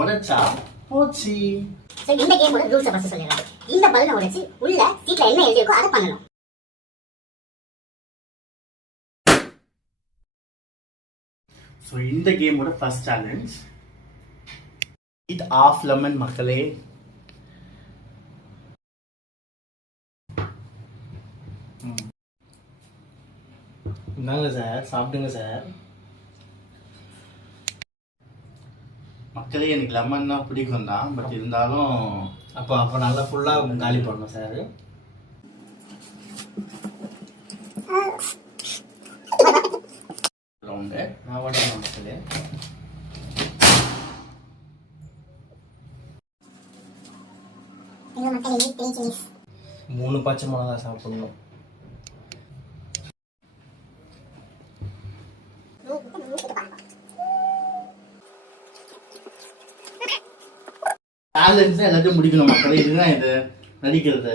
உடைச்சா போச்சு. சோ இந்த கேமோட ரூல்ஸ் ஃபர்ஸ்ட் சொல்லிடுறேன். இந்த பலூனை உடைச்சு உள்ள சீட்ல என்ன எழுதி இருக்கோ அதை பண்ணணும். ஸோ இந்த கேமோட first challenge eat half lemon மக்களே. இந்தாங்க சார், சாப்பிடுங்க சார். மக்களே எனக்கு லெமன் தான் பிடிக்கும் தான், பட் இருந்தாலும் அப்போ நல்லா ஃபுல்லாக காலி பண்ணணும் சார். ரவுண்டு நான் ஓடணும் மக்களே. மூணு பச்சை மிளகா சாப்பிடணும். சேலஞ்ச் எல்லாத்தையும் முடிக்கணும் மக்களே. இதுதான் இது நடிக்கிறது.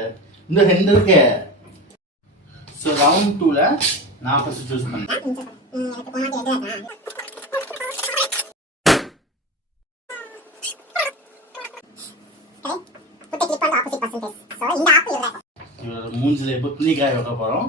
இந்த ரெண்டு இருக்கு. ஸோ ரவுண்ட் 2ல நான் ஃபர்ஸ்ட் சூஸ் பண்ணேன். மூஞ்சில இப்போ துணிக்காய வைக்க போறோம்.